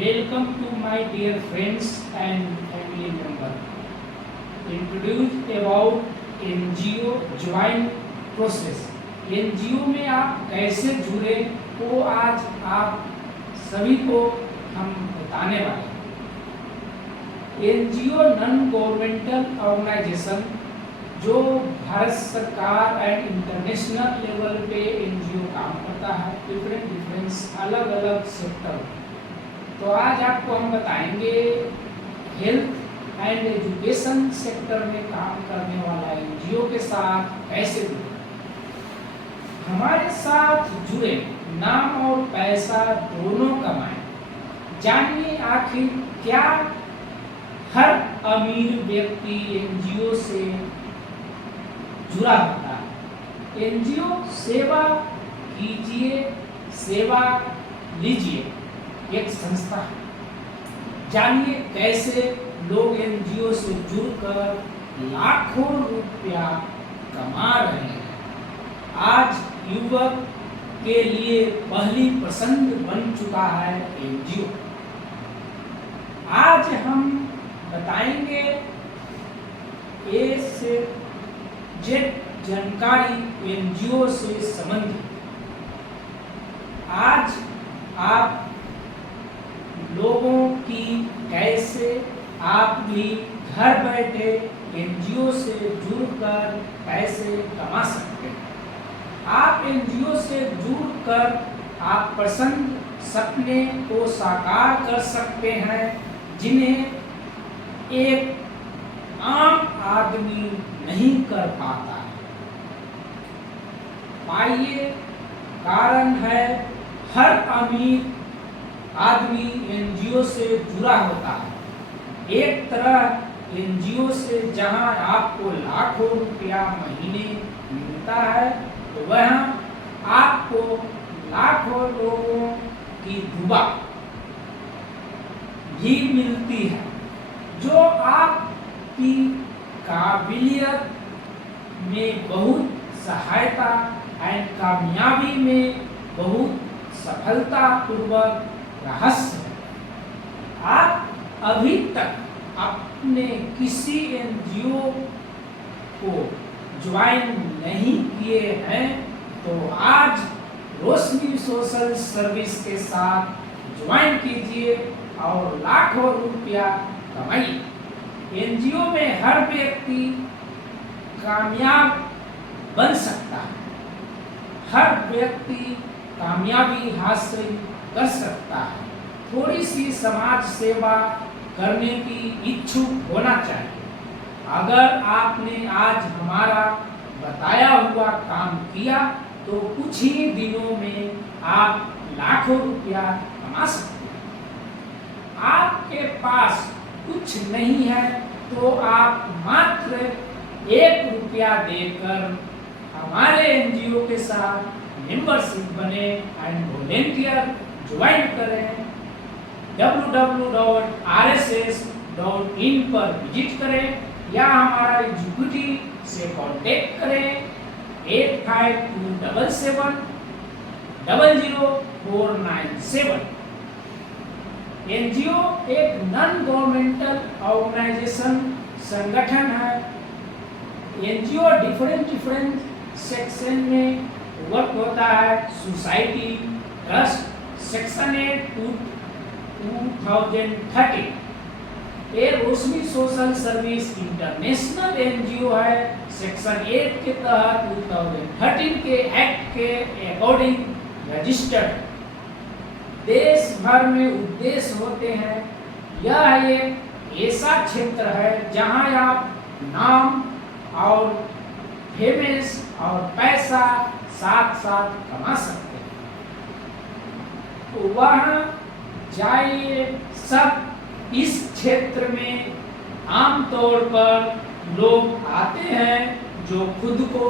Welcome to my dear friends and family member. Introduce about NGO join process. NGO में आप कैसे जुड़े वो आज आप सभी को हम बताने वाले हैं। NGO नॉन गवर्नमेंटल ऑर्गेनाइजेशन जो भारत सरकार एंड इंटरनेशनल लेवल पे NGO काम करता है, डिफरेंट अलग अलग सेक्टर। तो आज आपको हम बताएंगे हेल्थ एंड एजुकेशन सेक्टर में काम करने वाला NGO के साथ कैसे जुड़े। हमारे साथ जुड़े, नाम और पैसा दोनों कमाएं। जानिए आखिर क्या हर अमीर व्यक्ति NGO से जुड़ा होता है। NGO सेवा कीजिए, सेवा लीजिए एक संस्था है। जानिए कैसे लोग NGO से जुड़कर लाखों रुपया कमा रहे हैं। आज युवक के लिए पहली पसंद बन चुका है NGO। आज हम बताएंगे ए से जेड जानकारी NGO से संबंधित। आज आप लोगों की कैसे आप भी घर बैठे NGO से जुड़कर पैसे कमा सकते हैं। आप NGO से जुड़कर आप पसंद सपने को साकार कर सकते हैं जिन्हें एक आम आदमी नहीं कर पाता है। पाइए कारण है हर अमीर आदमी NGO से जुड़ा होता है। एक तरह NGO से जहां आपको लाखों रुपया महीने मिलता है, तो वह आपको लाखों लोगों की दुआ भी मिलती है जो आपकी काबिलियत में बहुत सहायता एंड कामयाबी में बहुत सफलता पूर्वक रहस्य है। आप अभी तक अपने किसी NGO को ज्वाइन नहीं किए हैं तो आज रोशनी सोशल सर्विस के साथ ज्वाइन कीजिए और लाखों रुपया कमाइए। NGO में हर व्यक्ति कामयाब बन सकता है। हर व्यक्ति कामयाबी हासिल कर सकता है। थोड़ी सी समाज सेवा करने की इच्छुक होना चाहिए। अगर आपने आज हमारा बताया हुआ काम किया तो कुछ ही दिनों में आप लाखों रुपया कमा सकते हैं। आपके पास कुछ नहीं है तो आप मात्र 1 रुपया देकर हमारे NGO के साथ मेंबरशिप बने एंड वॉलेंटियर ज्वाइन करें। www.rss.in पर विजिट करें या हमारा एग्जीक्यूटिव से कांटेक्ट करें 8527 00497। NGO एक नॉन गवर्नमेंटल ऑर्गेनाइजेशन संगठन है। NGO डिफरेंट सेक्शन में वर्क होता है। Society, trust, section 8 2013। ये रोशनी सोशल सर्विस इंटरनेशनल NGO है। सेक्शन 8 के तहत 2013 के एक्ट के अकॉर्डिंग रजिस्टर्ड। देश भर में उद्देश्य होते हैं। यह एक ऐसा क्षेत्र है जहां आप नाम और फेमस और पैसा साथ साथ कमा सकते हैं। तो वहां जाइए। सब इस क्षेत्र में आमतौर पर लोग आते हैं जो खुद को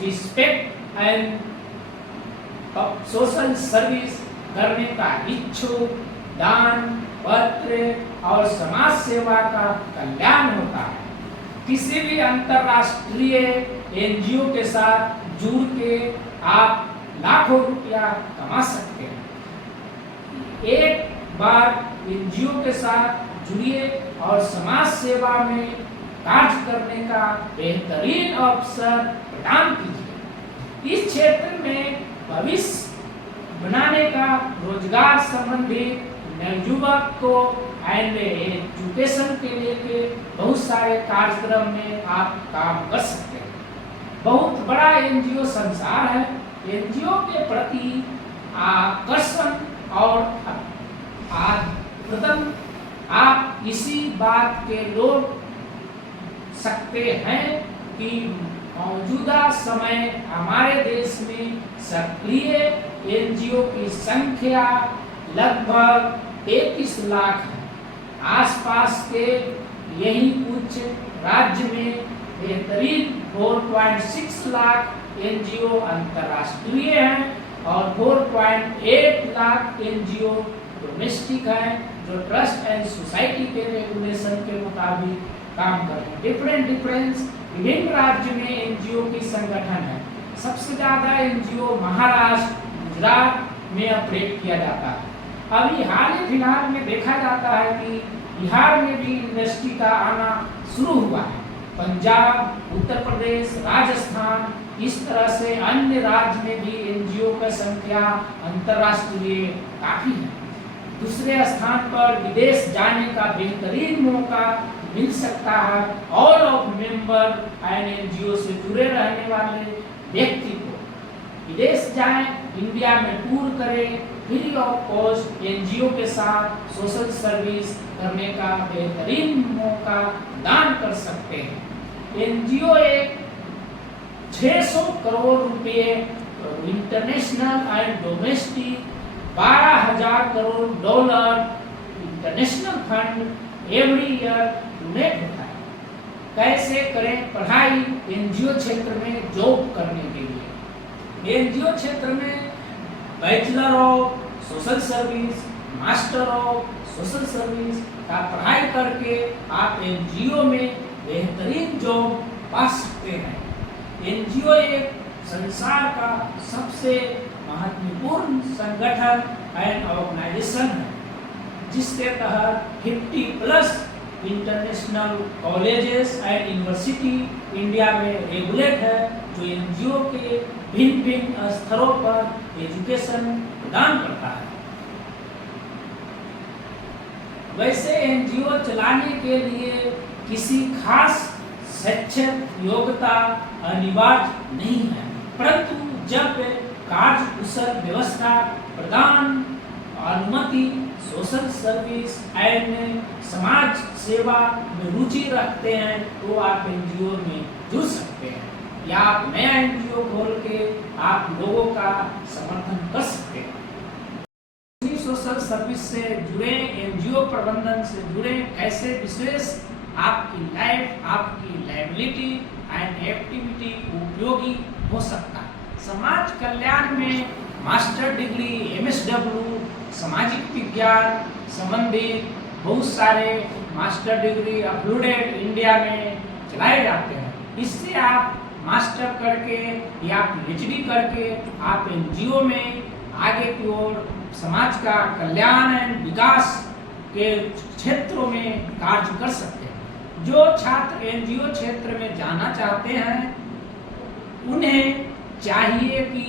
रिस्पेक्ट एंड सोशल सर्विस करने का इच्छुक, दान पत्र और समाज सेवा का कल्याण होता है। किसी भी अंतरराष्ट्रीय NGO के साथ जुड़ के आप लाखों रुपया कमा सकते हैं। एक बार एनजीओ के साथ जुड़िए और समाज सेवा में कार्य करने का बेहतरीन अवसर प्रदान कीजिए। इस क्षेत्र में भविष्य बनाने का रोजगार संबंधी नवयुवक को एंड एजुकेशन के लिए के बहुत सारे कार्यक्रम में आप काम कर सकते हैं। बहुत बड़ा एनजीओ संसार है। एनजीओ के प्रति आकर्षण और प्रथम आप इसी बात के लोग सकते हैं कि मौजूदा समय हमारे देश में सक्रिय एनजीओ की संख्या लगभग 33 लाख है। आसपास के यही कुछ राज्य में बेहतरीन 4.6 लाख एनजीओ अंतर्राष्ट्रीय हैं और 4.8 लाख एनजीओ डोमेस्टिक हैं जो ट्रस्ट एंड सोसाइटी के रेगुलेशन के मुताबिक काम करते हैं। डिफरेंस विभिन्न राज्य में एनजीओ की संगठन है। सबसे ज्यादा एनजीओ महाराष्ट्र, गुजरात में ऑपरेट किया जाता है। अभी हाल ही फिलहाल में देखा जाता है कि बिहार में भी इंडस्ट्री का आना शुरू हुआ है। पंजाब, उत्तर प्रदेश, राजस्थान, इस तरह से अन्य राज्य में भी एनजीओ का संख्या अंतर्राष्ट्रीय काफी है। दूसरे स्थान पर विदेश जाने का बेहतरीन मौका मिल सकता है। All of member and NGO से जुड़े रहने वाले व्यक्ति को विदेश जाएं, इंडिया में टूर करें, फ्री ऑफ कॉस्ट एनजीओ के साथ सोशल सर्विस करने का बेहतरीन मौका दान कर सकते हैं। एनजीओ एक 600 करोड़ रुपए international and domestic 12,000 crore dollar international fund every year donate होता है। कैसे करें पढ़ाई एनजीओ क्षेत्र में जॉब करने के लिए? एनजीओ क्षेत्र में bachelor of social service, master of social service का पढ़ाई करके आप एनजीओ में बेहतरीन जॉब पा सकते हैं। एनजीओ एक संसार का सबसे महत्वपूर्ण संगठन एंड ऑर्गेनाइजेशन है जिसके तहत 50+ international colleges and university India में रेगुलेट है जो एनजीओ के भिन्न भिन्न स्तरों पर एजुकेशन प्रदान करता है। वैसे एनजीओ चलाने के लिए किसी खास शैक्षिक योग्यता अनिवार्य नहीं है, परंतु जब कार्य कुशल व्यवस्था प्रदान, अनुमति, सोशल सर्विस एंड समाज सेवा में रुचि रखते हैं तो आप एनजीओ में जुड़ सकते हैं या आप नया एनजीओ खोल के आप लोगों का समर्थन कर सकते हैं। सोशल सर्विस से जुड़े, एनजीओ प्रबंधन से जुड़े, कैसे विशेष आपकी लाइफ, आपकी लायबिलिटी एंड एक्टिविटी उपयोगी हो सकता है। समाज कल्याण में मास्टर डिग्री, एमएसडब्ल्यू, सामाजिक विज्ञान संबंधित बहुत सारे मास्टर डिग्री अपलोडेड इंडिया में चलाए जाते हैं। इससे आप मास्टर करके या पीएचडी करके आप एनजीओ में आगे की ओर समाज का कल्याण एवं विकास के क्षेत्रों में कार्य कर सकते हैं। जो छात्र एनजीओ क्षेत्र में जाना चाहते हैं उन्हें चाहिए कि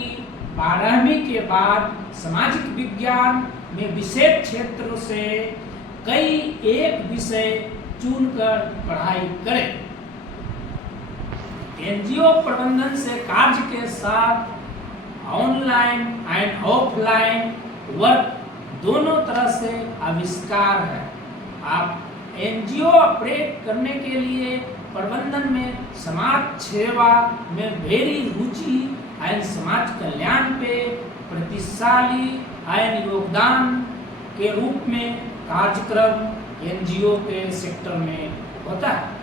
12वीं के बाद सामाजिक विज्ञान में विशेष क्षेत्र से कई एक विषय चुनकर पढ़ाई करें। एनजीओ प्रबंधन से कार्य के साथ ऑनलाइन एंड ऑफलाइन वर्क दोनों तरह से आविष्कार है। आप एनजीओ ऑपरेट करने के लिए प्रबंधन में समाज सेवा में गहरी रुचि एवं समाज कल्याण पे प्रतिशाली एवं योगदान के रूप में कार्यक्रम एनजीओ के सेक्टर में होता है।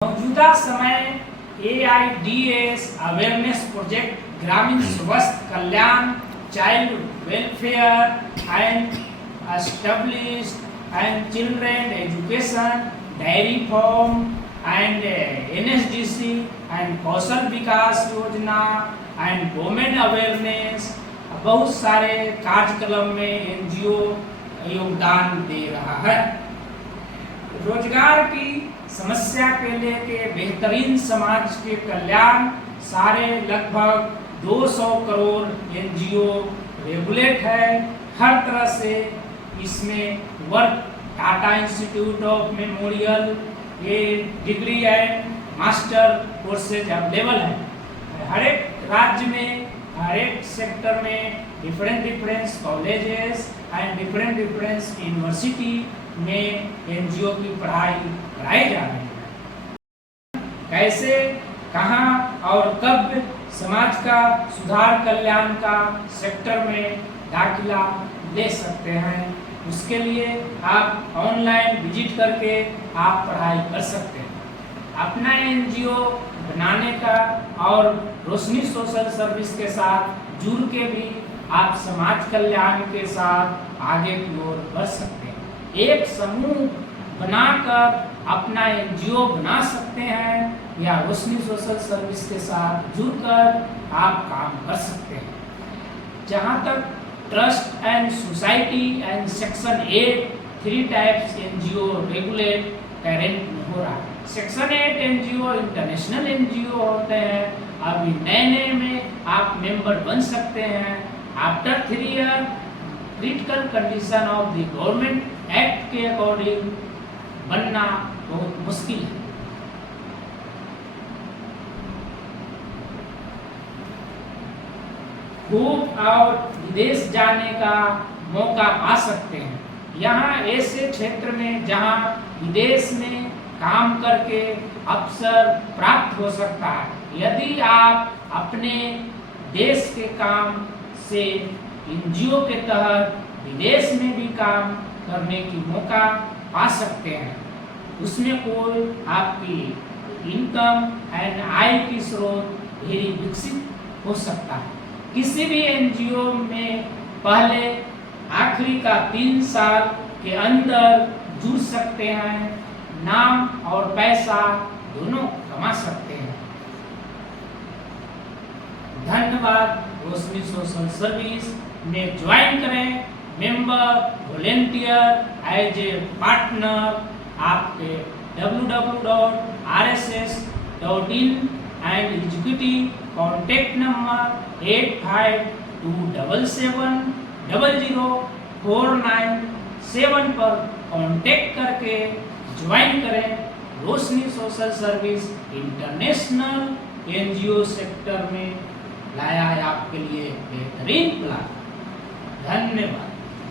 मौजूदा समय एआईडीएस अवेयरनेस प्रोजेक्ट ग्रामीण स्वास्थ्य कल्याण, child welfare and established and children education, dairy farm and NSDC and Kaushal Vikas Yojana and women awareness बहुत सारे कार्यक्रम में एनजीओ योगदान दे रहा है। रोजगार की समस्या के लेके बेहतरीन समाज के कल्याण सारे लगभग 200 करोड़ एनजीओ रेगुलेट है हर तरह से। इसमें work Tata institute of memorial, ये degree and master courses available है। हर एक राज्य में, हर एक सेक्टर में different colleges and different university में एनजीओ की पढ़ाई कराई जा रही है। कैसे, कहाँ और कब समाज का सुधार कल्याण का सेक्टर में दाखिला ले सकते हैं, उसके लिए आप ऑनलाइन विजिट करके आप पढ़ाई कर सकते हैं। अपना एनजीओ बनाने का और रोशनी सोशल सर्विस के साथ जुड़ के भी आप समाज कल्याण के साथ आगे की ओर बढ़ सकते हैं। एक समूह बनाकर अपना एनजीओ बना सकते हैं या रोशनी सोशल सर्विस के साथ जुड़कर आप काम कर सकते हैं। जहाँ तक trust and society and section 8 3 types NGO regulate current में हो रहा है। सेक्शन 8 एनजीओ इंटरनेशनल एनजीओ होते हैं। अभी नए में आप मेंबर बन सकते हैं। After 3 year critical condition of the government act के अकॉर्डिंग बनना बहुत मुश्किल है। खूब और विदेश जाने का मौका पा सकते हैं। यहाँ ऐसे क्षेत्र में जहाँ विदेश में काम करके अवसर प्राप्त हो सकता है। यदि आप अपने देश के काम से एनजीओ के तहत विदेश में भी काम करने की मौका पा सकते हैं, उसमें कोई आपकी इनकम एंड आय की स्रोत धीरे विकसित हो सकता है। किसी भी एनजीओ में पहले आखिरी का 3 साल के अंदर जुड़ सकते हैं, नाम और पैसा दोनों कमा सकते हैं। धन्यवाद। रोशनी सोशल सर्विस में ज्वाइन करें, member, volunteer, as a partner. आपके www.rss.in and executive contact number 8527700497 पर कांटेक्ट करके ज्वाइन करें। Roshni social service international NGO sector में लाया है आपके लिए बेहतरीन प्लान। धन्यवाद।